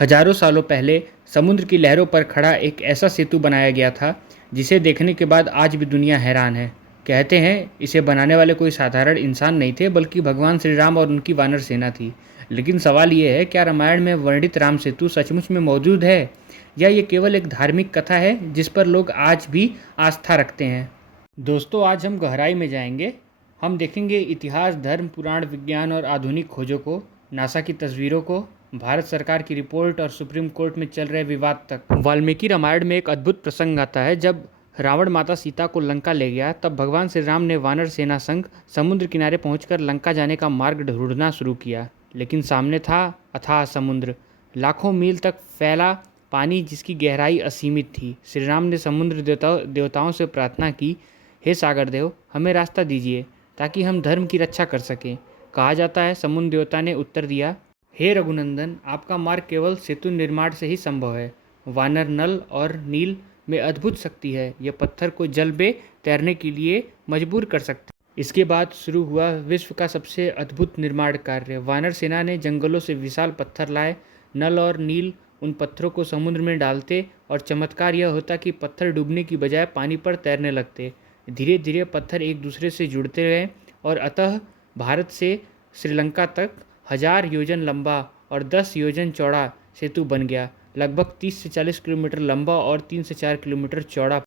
हजारों सालों पहले समुद्र की लहरों पर खड़ा एक ऐसा सेतु बनाया गया था जिसे देखने के बाद आज भी दुनिया हैरान है। कहते हैं इसे बनाने वाले कोई साधारण इंसान नहीं थे बल्कि भगवान श्री राम और उनकी वानर सेना थी। लेकिन सवाल ये है, क्या रामायण में वर्णित राम सेतु सचमुच में मौजूद है या ये केवल एक धार्मिक कथा है जिस पर लोग आज भी आस्था रखते हैं। दोस्तों, आज हम गहराई में जाएंगे। हम देखेंगे इतिहास, धर्म, पुराण, विज्ञान और आधुनिक खोजों को, नासा की तस्वीरों को, भारत सरकार की रिपोर्ट और सुप्रीम कोर्ट में चल रहे विवाद तक। वाल्मीकि रामायण में एक अद्भुत प्रसंग आता है। जब रावण माता सीता को लंका ले गया तब भगवान श्री राम ने वानर सेना संग समुद्र किनारे पहुंचकर लंका जाने का मार्ग ढूंढना शुरू किया। लेकिन सामने था अथाह समुद्र, लाखों मील तक फैला पानी जिसकी गहराई असीमित थी। श्री राम ने समुद्र देवताओं से प्रार्थना की, हे सागर देव, हमें रास्ता दीजिए ताकि हम धर्म की रक्षा कर सकें। कहा जाता है समुद्र देवता ने उत्तर दिया, हे रघुनंदन, आपका मार्ग केवल सेतु निर्माण से ही संभव है। वानर नल और नील में अद्भुत शक्ति है, यह पत्थर को जल में तैरने के लिए मजबूर कर सकते। इसके बाद शुरू हुआ विश्व का सबसे अद्भुत निर्माण कार्य। वानर सेना ने जंगलों से विशाल पत्थर लाए। नल और नील उन पत्थरों को समुद्र में डालते और चमत्कार यह होता कि पत्थर डूबने की बजाय पानी पर तैरने लगते। धीरे धीरे पत्थर एक दूसरे से जुड़ते गए और अतः भारत से श्रीलंका तक 1000 योजन लंबा और 10 योजन चौड़ा सेतु बन गया। लगभग 30 से 40 किलोमीटर लंबा और 3 से 4 किलोमीटर चौड़ा।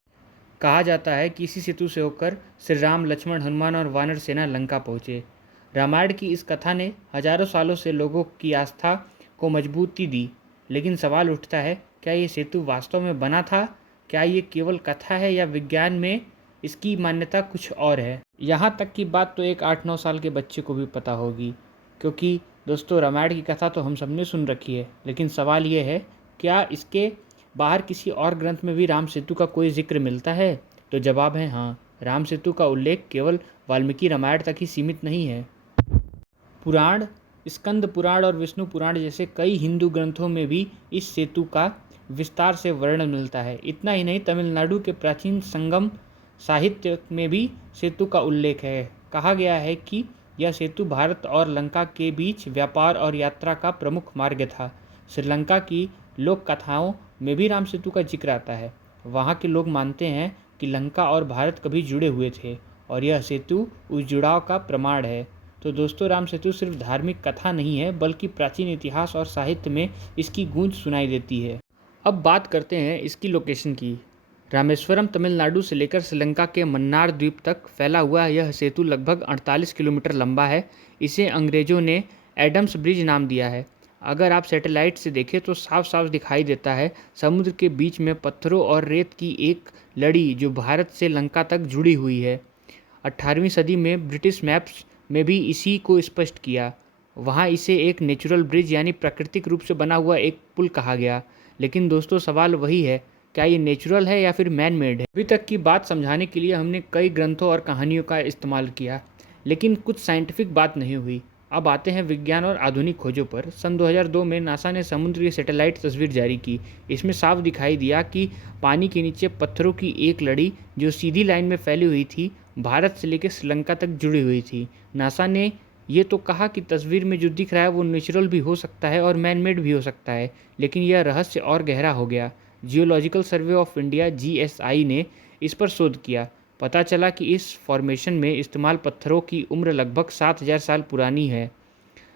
कहा जाता है कि इसी सेतु से होकर श्री राम, लक्ष्मण, हनुमान और वानर सेना लंका पहुँचे। रामायण की इस कथा ने हजारों सालों से लोगों की आस्था को मजबूती दी। लेकिन सवाल उठता है, क्या ये सेतु वास्तव में बना था? क्या ये केवल कथा है या विज्ञान में इसकी मान्यता कुछ और है? यहाँ तक की बात तो एक 8-9 साल के बच्चे को भी पता होगी, क्योंकि दोस्तों रामायण की कथा तो हम सबने सुन रखी है। लेकिन सवाल ये है, क्या इसके बाहर किसी और ग्रंथ में भी राम सेतु का कोई जिक्र मिलता है? तो जवाब है हाँ। राम सेतु का उल्लेख केवल वाल्मीकि रामायण तक ही सीमित नहीं है। पुराण, स्कंद पुराण और विष्णु पुराण जैसे कई हिंदू ग्रंथों में भी इस सेतु का विस्तार से वर्णन मिलता है। इतना ही नहीं, तमिलनाडु के प्राचीन संगम साहित्य में भी सेतु का उल्लेख है। कहा गया है कि यह सेतु भारत और लंका के बीच व्यापार और यात्रा का प्रमुख मार्ग था। श्रीलंका की लोक कथाओं में भी राम सेतु का जिक्र आता है। वहाँ के लोग मानते हैं कि लंका और भारत कभी जुड़े हुए थे और यह सेतु उस जुड़ाव का प्रमाण है। तो दोस्तों, राम सेतु सिर्फ धार्मिक कथा नहीं है बल्कि प्राचीन इतिहास और साहित्य में इसकी गूंज सुनाई देती है। अब बात करते हैं इसकी लोकेशन की। रामेश्वरम तमिलनाडु से लेकर श्रीलंका के मन्नार द्वीप तक फैला हुआ यह सेतु लगभग 48 किलोमीटर लंबा है। इसे अंग्रेजों ने एडम्स ब्रिज नाम दिया है। अगर आप सैटेलाइट से देखें तो साफ साफ दिखाई देता है समुद्र के बीच में पत्थरों और रेत की एक लड़ी जो भारत से लंका तक जुड़ी हुई है। 18वीं सदी में ब्रिटिश मैप्स में भी इसी को स्पष्ट किया। वहाँ इसे एक नेचुरल ब्रिज यानी प्राकृतिक रूप से बना हुआ एक पुल कहा गया। लेकिन दोस्तों, सवाल वही है, क्या ये नेचुरल है या फिर मैन मेड है? अभी तक की बात समझाने के लिए हमने कई ग्रंथों और कहानियों का इस्तेमाल किया, लेकिन कुछ साइंटिफिक बात नहीं हुई। अब आते हैं विज्ञान और आधुनिक खोजों पर। सन 2002 में नासा ने समुद्र की सैटेलाइट तस्वीर जारी की। इसमें साफ दिखाई दिया कि पानी के नीचे पत्थरों की एक लड़ी जो सीधी लाइन में फैली हुई थी, भारत से लेकर श्रीलंका तक जुड़ी हुई थी। नासा ने ये तो कहा कि तस्वीर में जो दिख रहा है वो नेचुरल भी हो सकता है और मैन मेड भी हो सकता है, लेकिन यह रहस्य और गहरा हो गया। Geological survey of India (GSI) ने इस पर शोध किया। पता चला कि इस फॉर्मेशन में इस्तेमाल पत्थरों की उम्र लगभग 7000 साल पुरानी है,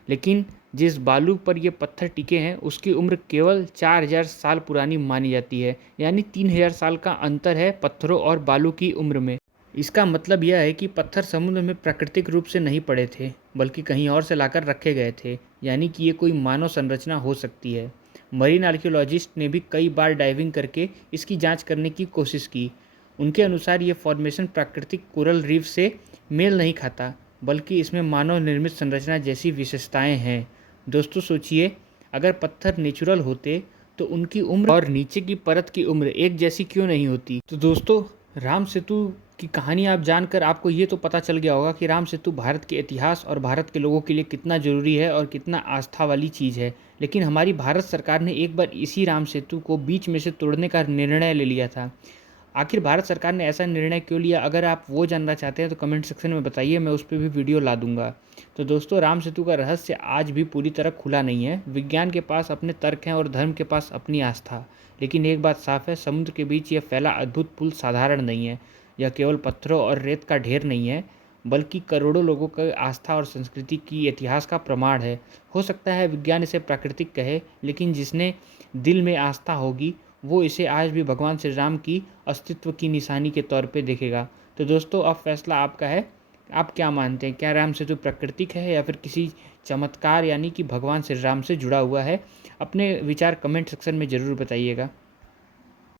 लेकिन जिस बालू पर ये पत्थर टिके हैं उसकी उम्र केवल 4000 साल पुरानी मानी जाती है। यानी 3000 साल का अंतर है पत्थरों और बालू की उम्र में। इसका मतलब यह है कि पत्थर समुद्र में प्राकृतिक रूप से नहीं पड़े थे बल्कि कहीं और से लाकर रखे गए थे। यानी कि ये कोई मानव संरचना हो सकती है। मरीन आर्कियोलॉजिस्ट ने भी कई बार डाइविंग करके इसकी जांच करने की कोशिश की। उनके अनुसार ये फॉर्मेशन प्राकृतिक कोरल रीफ से मेल नहीं खाता बल्कि इसमें मानव निर्मित संरचना जैसी विशेषताएं हैं। दोस्तों सोचिए, अगर पत्थर नेचुरल होते तो उनकी उम्र और नीचे की परत की उम्र एक जैसी क्यों नहीं होती? तो दोस्तों, राम सेतु की कहानी आप जानकर आपको ये तो पता चल गया होगा कि राम सेतु भारत के इतिहास और भारत के लोगों के लिए कितना ज़रूरी है और कितना आस्था वाली चीज़ है। लेकिन हमारी भारत सरकार ने एक बार इसी राम सेतु को बीच में से तोड़ने का निर्णय ले लिया था। आखिर भारत सरकार ने ऐसा निर्णय क्यों लिया? अगर आप वो जानना चाहते हैं तो कमेंट सेक्शन में बताइए, मैं उस पे भी वीडियो ला दूँगा। तो दोस्तों, राम सेतु का रहस्य आज भी पूरी तरह खुला नहीं है। विज्ञान के पास अपने तर्क हैं और धर्म के पास अपनी आस्था। लेकिन एक बात साफ है, समुद्र के बीच यह फैला अद्भुत पुल साधारण नहीं है। यह केवल पत्थरों और रेत का ढेर नहीं है, बल्कि करोड़ों लोगों की आस्था और संस्कृति की इतिहास का प्रमाण है। हो सकता है विज्ञान इसे प्राकृतिक कहे, लेकिन जिसने दिल में आस्था होगी वो इसे आज भी भगवान श्री राम की अस्तित्व की निशानी के तौर पे देखेगा। तो दोस्तों, अब फैसला आपका है। आप क्या मानते हैं? क्या राम सेतु प्राकृतिक है या फिर किसी चमत्कार यानी कि भगवान श्री राम से जुड़ा हुआ है? अपने विचार कमेंट सेक्शन में ज़रूर बताइएगा।